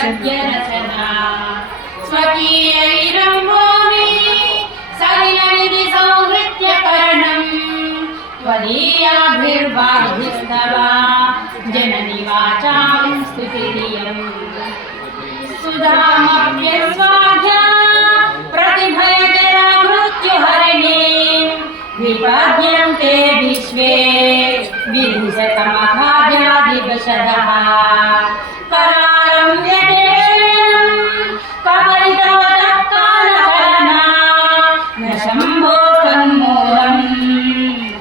गद्यरचना स्वकीयैरम्भोमि सलिलनिधि सौहृत्यकरणम् त्वदीयाभिर्वाग्भिस्तव जननि वाचां स्तुतिरियम् सुधामप्यस्वाध्या प्रतिभयजरा मृत्युहरिणी विपद्यन्ते विश्वे विधिशतमखाद्यादिवशदः करालं व्यदेशयं कबलितवतः कालचलना न शम्भो तन्मूलं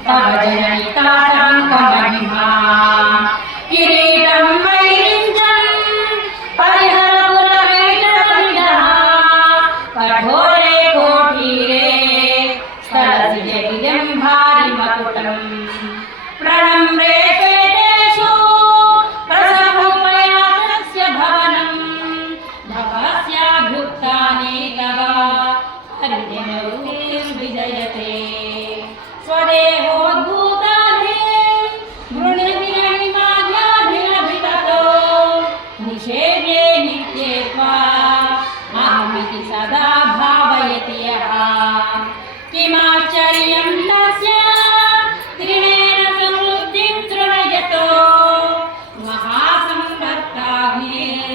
तव जननिताटङ्कमहिमा किरीटं वैरिञ्चं परिहरपुरवेटपीडः कठोरे कोटीरे स्थलसि जैर्यं भारि मकुटम् प्रणम्रे पेटेषु प्रसभोपयातस्य भवनम् भवस्याभुक्तानि तव हरिजनौर्विजयते स्वदेहोद्भूतानि गृणिभिरहिमाद्याभिरभिततो निषेव्ये नित्ये त्वा अहमिति सदा भावयति यः किमाश्चर्यं तस्य त्रिणेन समृद्धिं तृणयतो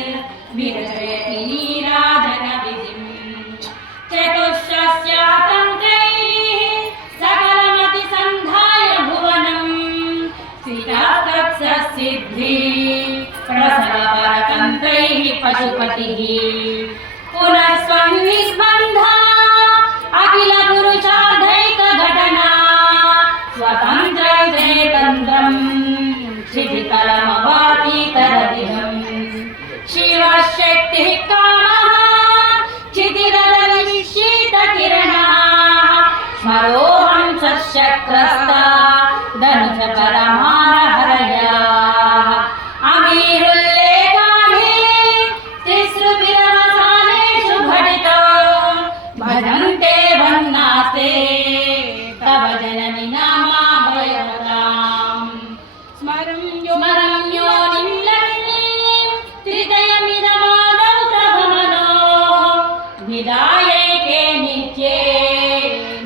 महासंवर्ताभिर्विरचयति नीराजनविधिम् चतुष्षष्ट्यातन्त्रैः सकलमतिसन्धाय भुवनम् स्थितस्तत्सिद्धिः प्रसवपरतन्त्रैः पशुपतिः पुनः स्वं निस्बन्धा अखिल पुरुषार्धैकघटना स्वतन्त्रैते तन्त्रं क्षितितलमवातीतरदिहम् शिवशक्तिः कामः क्षितिरलविशीतकिरणः स्मरोऽहं सशक्रस्ता धनुष परमारहरया अमीरुल्लेखाभिः तिसृभिरवसानेषु घटितो भजन्ते वन्नास्ते तव जननि नामाभयवताम् स्मरं योनिं लक्ष्मीं त्रिदयमिदमादौ प्रभमनो विदायैके नित्ये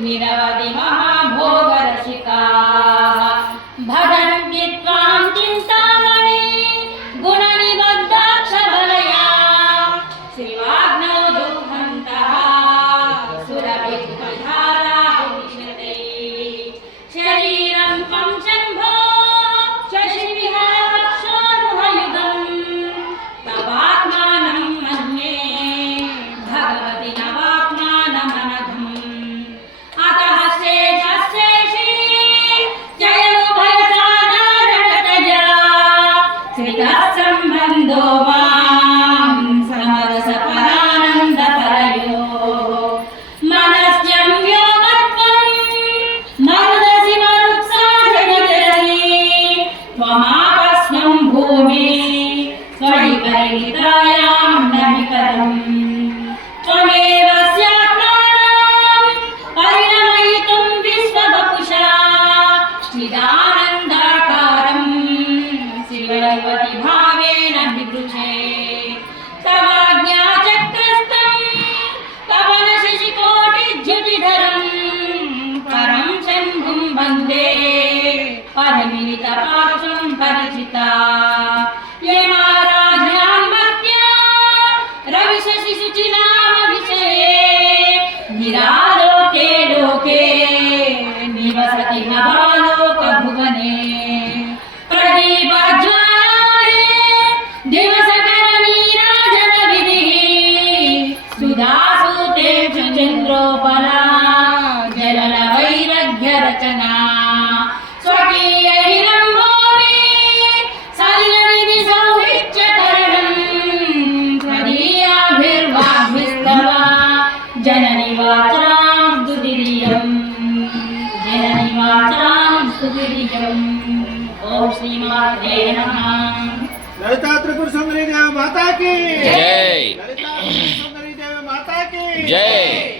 निरवधि महाभोगरसिकाः भजन्ति त्वां चिन्तामणि गुणनिबद्धाक्षबलया शिवाग्नौ दुःखन्तः शरीरं त्वं शम्भो शशिविहारक्षोरुहयुगम् तवात्मानं मन्ये भगवति नवात्मानमनघम् अतः शेषशेषी जयोभयसाधारणतया श्रितः सम्बन्धो मां समरसपरानन्दपरयो मनस्यं व्योमत्वं मरुदसि मरुत्साहजगति त्वमापस्मं भूमि त्वयि परिणितायां न विकरम् त्वमेव स्यात्मानं परिणमयितुं विश्ववपुषा चिदानन्दाकारं शिवैवति भावेन विवृजे तवाज्ञाचक्रस्थं तवन शशिकोटिद्युतिधरम् परं शम्भुं वन्दे परिमिलितपार्श्वं परिचिता यमाराध्यां भक्त्या रविशशिशुचिनामविषये निरालोके लोके निवसति नवालोकभुवने प्रदीपज्वालानि दिवसकरनीराजनविधिः सुधासूते चन्द्रोपला जललवैरग्यरचना स्वकीयैरम्भोमि सलिलनिधि सौहृत्यकरणम् त्वदीयाभिर्वाग्भिस्तव जननि वाचां स्तुतिरियम् जननि वाचां स्तुतिरियम् ॐ श्रीमात्रे नमः। ललिता त्रिपुर सुंदरी देवी माता की जय। ललिता त्रिपुर सुंदरी देवी माता की जय।